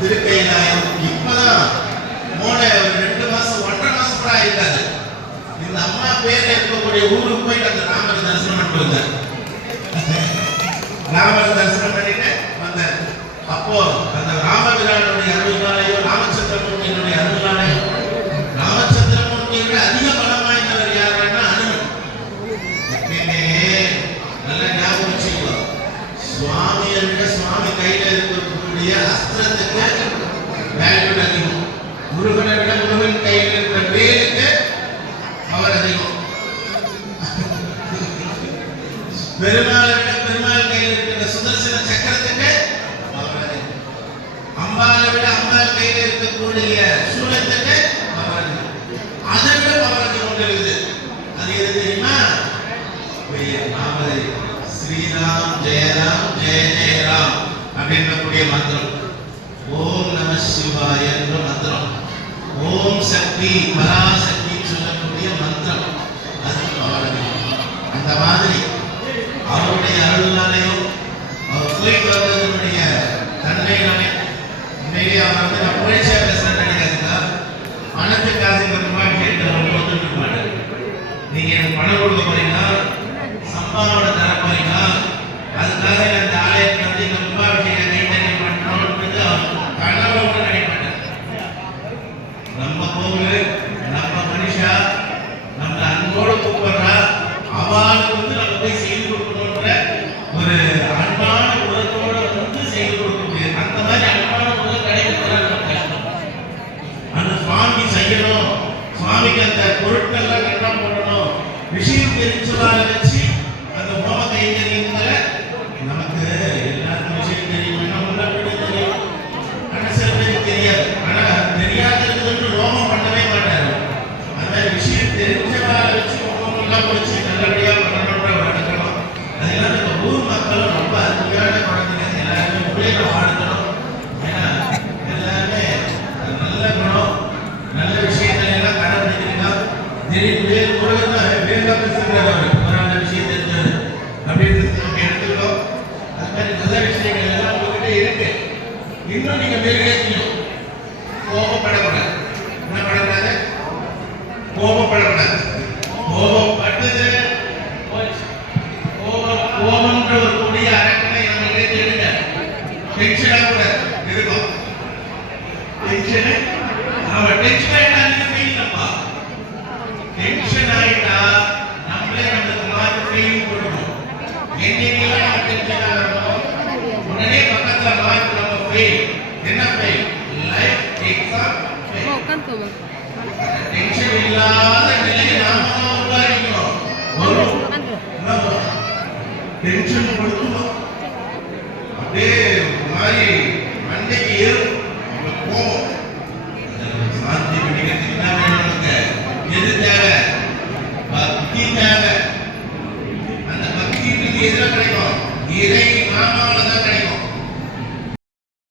திருக்கைலாயம் இப்பதான் ஒரு 2 மாசம் 1.5 மாசம் கூட ஆயிருக்காது. இந்த அம்மா பேர்ல இருக்கக்கூடிய ஊருக்கு போய் அந்த ராமர் தரிசனம் பண்ணிட்டு வந்தேன். ராமர் தரிசனம் பண்ணிட்டு வந்தேன். அப்போ அந்த ராமபிரானுடைய அருள்னாலேயோ ராமச்சந்திரமூர்த்தியினுடைய அருள்னாலேயோ ராமச்சந்திரமூர்த்தியோட அதிக பலம் வாய்ந்தவர் யாருன்னா அனுமன். எப்பயுமே நல்லா ஞாபகம் வச்சுக்கோ, சுவாமியை விட சுவாமி கையில இருக்கக்கூடிய அஸ்திரத்துக்கு வேல்யூ அதிகம். முருகனை விட முருகன் கையில் இருக்கிற வேலுக்கு அவர் அதிகம். பெருமாளை விட பெருமாள் கையில் இருக்கிற சுதர்சன சக்கரத்துக்கு அவர் அதிகம். அம்பாளை விட அம்பாள் கையில் இருக்கக்கூடிய சூலத்துக்கு அவர் அதிகம். அதை விட அவர் அதிகம் ஒன்று இருக்குது. அது எது தெரியுமா? ஸ்ரீராம் ஜெயராம் ஜெய ஜெயராம் அப்படின்றக்கூடிய மந்திரம். ஓம் நம சிவாய என்ற மந்திரம். ஓம் சக்தி பராசக்தி சொல்லக்கூடிய மந்திரம். அது அவர்கள் அந்த மாதிரி அவருடைய அருள்னாலையும் அவர் போயிட்டு வந்ததனுடைய தன்மையினாலே உண்மையிலேயே அவர் வந்து நான் புகழ்ச்சியா பேசுறேன்னு நினைக்காதுங்க. பணத்துக்காக வந்துட்டு மாட்டேன். நீங்க எனக்கு பணம் கொடுக்க போறீங்கன்னா சம்பாவோட தர போறீங்களா, அதுக்காக அந்த ஆலயத்தை வந்து இந்த கும்பாபிஷேக கைத்தறியம் பண்ணணும்ன்றது கனவு கூட நினைக்க மாட்டேன். நம்ம கோவில் நம்ம மனுஷா நம்ம அன்போடு கூப்பிடுறா, அவளுக்கு வந்து நம்ம போய் செய்து கொடுக்கணுன்ற ஒரு அன்பான உலகத்தோட வந்து செய்து கொடுக்க முடியாது. அந்த மாதிரி அன்பான உலகம் கிடைக்கிறது நம்ம கஷ்டம். அந்த சுவாமி செய்யணும், சுவாமிக்கு அந்த பொருட்கள்லாம் கண்டம் போடணும், விஷயம் தெரிஞ்சவாறு வச்சு அந்த ஹோம கைத்தறியங்களை நமக்கு எல்லாருக்கும் விஷயம் தெரியும். நம்ம தெரியும், ஆனா சில பேருக்கு தெரியாது. ஆனா தெரியாததுன்னு ரோமம் பண்ணவே மாட்டாரு. அந்த மாதிரி விஷயம் தெரிஞ்சவாறு வச்சு ஹோமம் எல்லாம் முடிச்சு நல்லபடியா பண்ணணும்ன்ற ஒரு நடக்கணும். அதெல்லாம் நம்ம ஊர் மக்களும் ரொம்ப அருமையான குழந்தைங்க, எல்லாருமே முறையில வாழ்க்கணும். ஏன்னா எல்லாருமே நல்ல குணம் நல்ல விஷயங்கள் எல்லாம் கடைபிடிக்கிறீங்க. திடீர்னு முருகன் வேண்டாம் பேசுகிறார் ஒரு விஷயம் தெரிஞ்சது அப்படின்னு நம்ம எடுத்துக்கிறோம். அது மாதிரி நல்ல விஷயங்கள் எல்லாம் உங்ககிட்ட இருக்கு. இன்னும் நீங்க பேருக்கேயும் கோபப்படக்கூடாது. என்ன படக்கூடாது? கோபப்படக்கூடாது. கோபப்பட்டது கோபம்ன்ற ஒரு கொடிய அரக்கனை நம்ம எடுத்து எடுங்க. டென்ஷனா கூட இருக்கும். டென்ஷனு அவன் டென்ஷன் ஆயிட்டா நீங்க ஃபெயில்ப்பா. டென்ஷன் ஆயிட்டா நம்மளே நமக்கு மார்க் ஃபெயில் கொடுக்கணும். என்னைக்கெல்லாம் நம்ம டென்ஷன் ஆகிறோம் உடனே பக்கத்துல மார்க் நம்ம ஃபெயில். என்ன fail? Life exam fail. Tension இல்லாத நிலையை நாம உருவாக்கிக்கணும். டென்ஷன் கொடுக்கணும் அப்படியே மாதிரி மண்டைக்கு ஏறும். போவோம் சாந்தி பண்ணிக்கிறதுக்கு என்ன வேணும்? நமக்கு எது தேவை? பக்தி தேவை. அந்த பக்திக்கு எதிராக கிடைக்கும். இறை நாமாவள